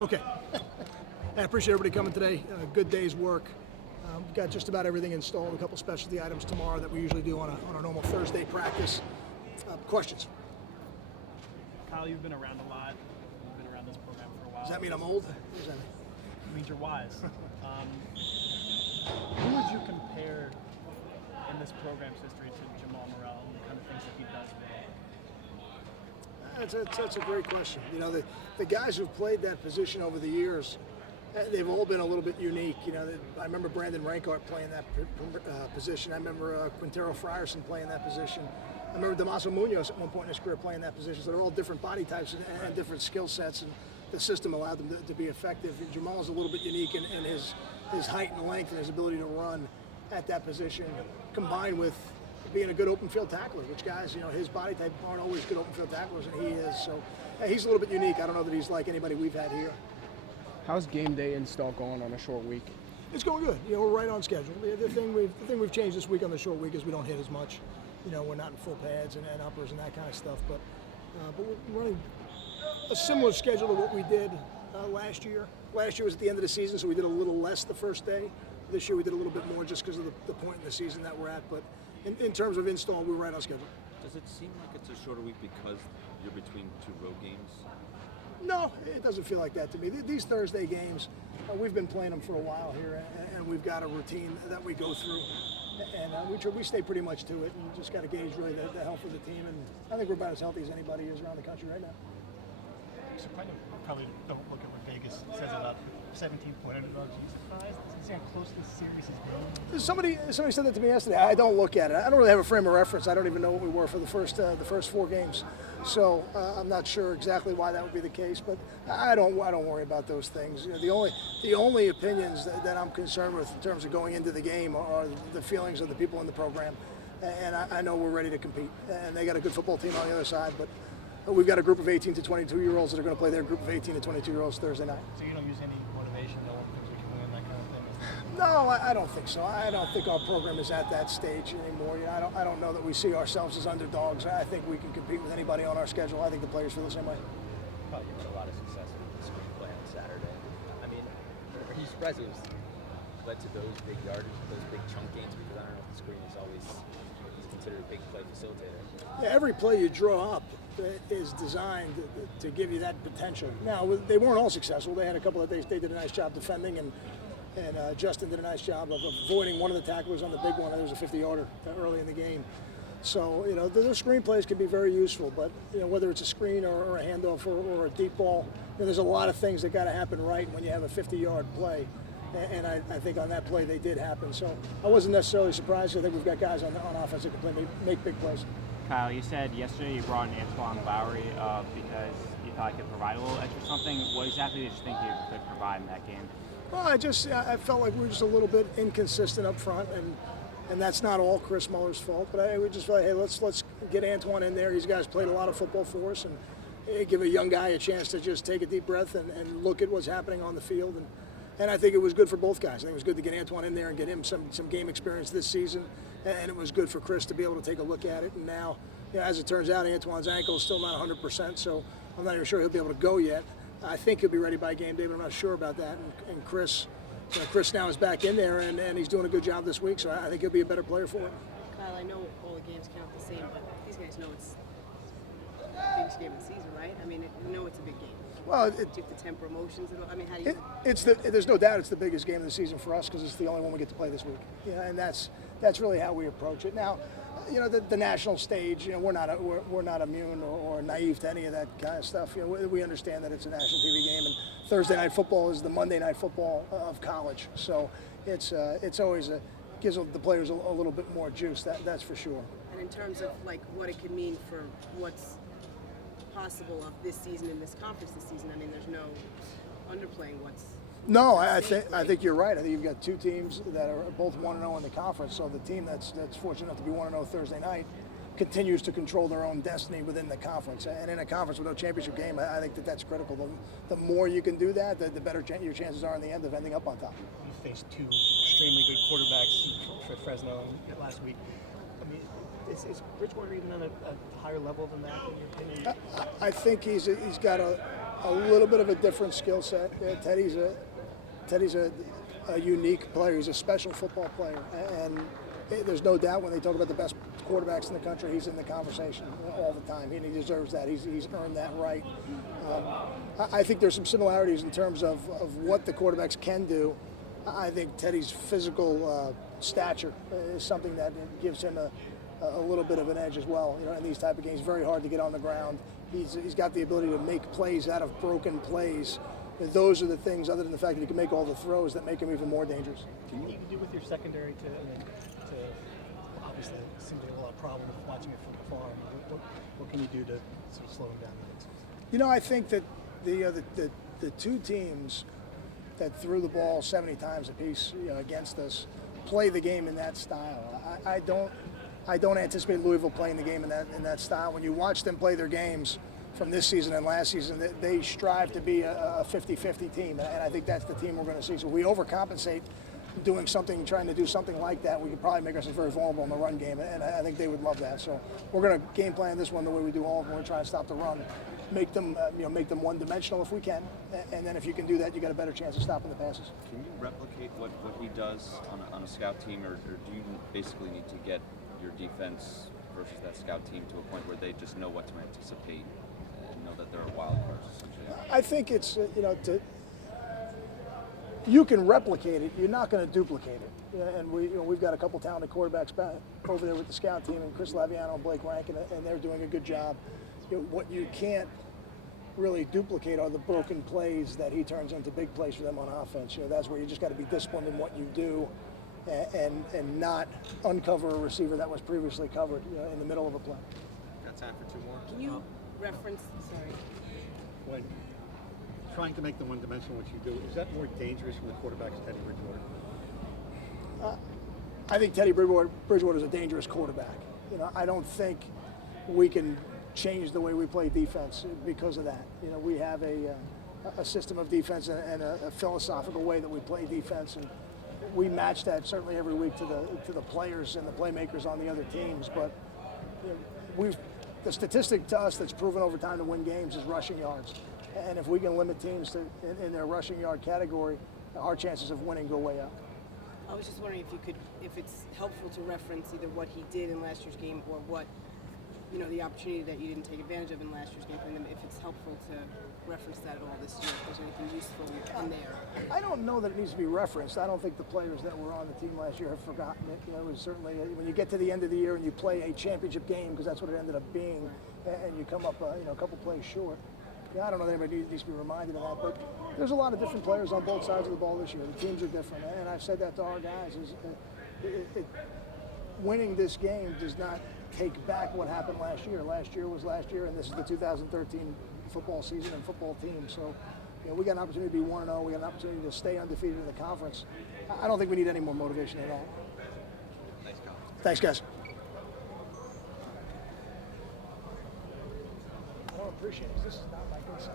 Okay. I appreciate everybody coming today. Good day's work. We've got just about everything installed. A couple specialty items tomorrow that we usually do on a normal Thursday practice. Questions? Kyle, you've been around a lot. You've been around this program for a while. Does that mean I'm old? What does that mean? It means you're wise. Who would you compare in this program's history to Jamal Morrell and the kind of things that he does well? That's a great question. You know, the guys who've played that position over the years, they've all been a little bit unique. You know, I remember Brandon Rankart playing that position. I remember Quintero Frierson playing that position. I remember Damaso Munoz at one point in his career playing that position. So they're all different body types and different skill sets, and the system allowed them to be effective. Jamal's a little bit unique in his height and length and his ability to run at that position, combined with being a good open field tackler, which guys, you know, his body type aren't always good open field tacklers, and he is. So he's a little bit unique. I don't know that he's like anybody we've had here. How's game day install going on a short week? It's going good. You know, we're right on schedule. The thing we've changed this week on the short week is we don't hit as much. You know, we're not in full pads and uppers and that kind of stuff. But we're running a similar schedule to what we did last year. Last year was at the end of the season, so we did a little less the first day. This year we did a little bit more just because of the point in the season that we're at. But in terms of install, we're right on schedule. Does it seem like it's a shorter week because you're between two road games? No, it doesn't feel like that to me. These Thursday games, we've been playing them for a while here, and we've got a routine that we go through, and we stay pretty much to it, and just got to gauge really the health of the team, and I think we're about as healthy as anybody is around the country right now. So probably don't look at what Vegas says about 17-point underdogs. Are you surprised? Does it seem close to the series has been? Somebody said that to me yesterday. I don't look at it. I don't really have a frame of reference. I don't even know what we were for the first 4 games. So I'm not sure exactly why that would be the case. But I don't worry about those things. You know, the only opinions that I'm concerned with in terms of going into the game are the feelings of the people in the program. And I know we're ready to compete. And they got a good football team on the other side. But we've got a group of 18 to 22-year-olds that are going to play their group of 18 to 22-year-olds Thursday night. So you don't use any motivation, no one thinks we can win, that kind of thing? No, I don't think so. I don't think our program is at that stage anymore. You know, I don't know that we see ourselves as underdogs. I think we can compete with anybody on our schedule. I think the players feel the same way. Probably had a lot of success with the screenplay on Saturday. I mean, are you surprised it led to those big yardage, those big chunk gains? Because I don't know if the screen is always considered a big play facilitator. Yeah, every play you draw up is designed to give you that potential. Now, they weren't all successful. They had a couple of days. They did a nice job defending, and Justin did a nice job of avoiding one of the tacklers on the big one. There was a 50-yarder early in the game. So, you know, those screen plays can be very useful, but, you know, whether it's a screen or a handoff or a deep ball, you know, there's a lot of things that got to happen right when you have a 50-yard play. And I think on that play they did happen. So I wasn't necessarily surprised. I think we've got guys on offense that can make big plays. Kyle, you said yesterday you brought in Antoine Lowry because you thought he could provide a little edge or something. What exactly did you think he could provide in that game? Well, I felt like we were just a little bit inconsistent up front, and that's not all Chris Muller's fault. But we just felt like, hey, let's get Antoine in there. These guys played a lot of football for us, and give a young guy a chance to just take a deep breath and look at what's happening on the field. And I think it was good for both guys. I think it was good to get Antoine in there and get him some game experience this season. And it was good for Chris to be able to take a look at it. And now, you know, as it turns out, Antoine's ankle is still not 100%, so I'm not even sure he'll be able to go yet. I think he'll be ready by game day, but I'm not sure about that. And Chris now is back in there, and he's doing a good job this week, so I think he'll be a better player for it. Kyle, I know all the games count the same, but these guys know it's the biggest game of the season, right? I mean, you know it's a big game. Well, do you have to temper emotions? I mean, how do you? There's no doubt it's the biggest game of the season for us because it's the only one we get to play this week. Yeah, and that's really how we approach it. Now, you know, the national stage. You know, we're not immune or naive to any of that kind of stuff. You know, we understand that it's a national TV game, and Thursday night football is the Monday night football of college. So it's always gives the players a little bit more juice. That's for sure. And in terms of like what it could mean for what's possible of this season in this conference this season, I mean, there's no underplaying what's. No, I think you're right. I think you've got two teams that are both 1-0 in the conference. So the team that's fortunate enough to be 1-0 Thursday night continues to control their own destiny within the conference. And in a conference with no championship game, I think that's critical. The more you can do that, the better your chances are in the end of ending up on top. You faced 2 extremely good quarterbacks for Fresno last week. I mean, is Bridgewater even on a higher level than that, in your opinion? I think he's got a little bit of a different skill set. Teddy's a unique player. He's a special football player, and there's no doubt when they talk about the best quarterbacks in the country, he's in the conversation all the time, and he deserves that. He's earned that right. I think there's some similarities in terms of what the quarterbacks can do. I think Teddy's physical stature is something that gives him a little bit of an edge as well. You know, in these type of games, very hard to get on the ground. He's got the ability to make plays out of broken plays. Those are the things, other than the fact that he can make all the throws, that make him even more dangerous. Can you do with your secondary to obviously it seems like a lot of problem with watching it from afar. What can you do to sort of slow him down? You know, I think that the two teams that threw the ball 70 times apiece, you know, against us play the game in that style. I don't anticipate Louisville playing the game in that style. When you watch them play their games from this season and last season, they strive to be a 50-50 team, and I think that's the team we're going to see. So we overcompensate trying to do something like that. We could probably make ourselves very vulnerable in the run game, and I think they would love that. So we're going to game plan this one the way we do all of them. We're trying to stop the run, make them one-dimensional if we can, and then if you can do that, you got a better chance of stopping the passes. Can you replicate what he does on a scout team, or do you basically need to get your defense versus that scout team to a point where they just know what to anticipate and know that there are wild cards, essentially? I think it's, you can replicate it. You're not going to duplicate it. And we've got a couple talented quarterbacks back over there with the scout team, and Chris Laviano and Blake Rankin, and they're doing a good job. What you can't really duplicate are the broken plays that he turns into big plays for them on offense. That's where you just got to be disciplined in what you do, and not uncover a receiver that was previously covered in the middle of a play. Got time for two more? Can you reference? Sorry. When trying to make them one-dimensional, what you do, is that more dangerous from the quarterback as Teddy Bridgewater? I think Teddy Bridgewater is a dangerous quarterback. I don't think we can change the way we play defense because of that. We have a system of defense and a philosophical way that we play defense, and we match that certainly every week to the players and the playmakers on the other teams. But the statistic to us that's proven over time to win games is rushing yards. And if we can limit teams in their rushing yard category, our chances of winning go way up. I was just wondering if it's helpful to reference either what he did in last year's game or what, the opportunity that you didn't take advantage of in last year's game, and if it's helpful to reference that at all this year, if there's anything useful in there. I don't know that it needs to be referenced. I don't think the players that were on the team last year have forgotten it. It was certainly, when you get to the end of the year and you play a championship game, because that's what it ended up being, and you come up a couple plays short. I don't know that anybody needs to be reminded of that, but there's a lot of different players on both sides of the ball this year. The teams are different, and I've said that to our guys. Winning this game does not take back what happened last year. Last year was last year, and this is the 2013 football season and football team. So, we got an opportunity to be 1-0. We got an opportunity to stay undefeated in the conference. I don't think we need any more motivation than that. Thanks, guys. I don't appreciate it. This is not my good side.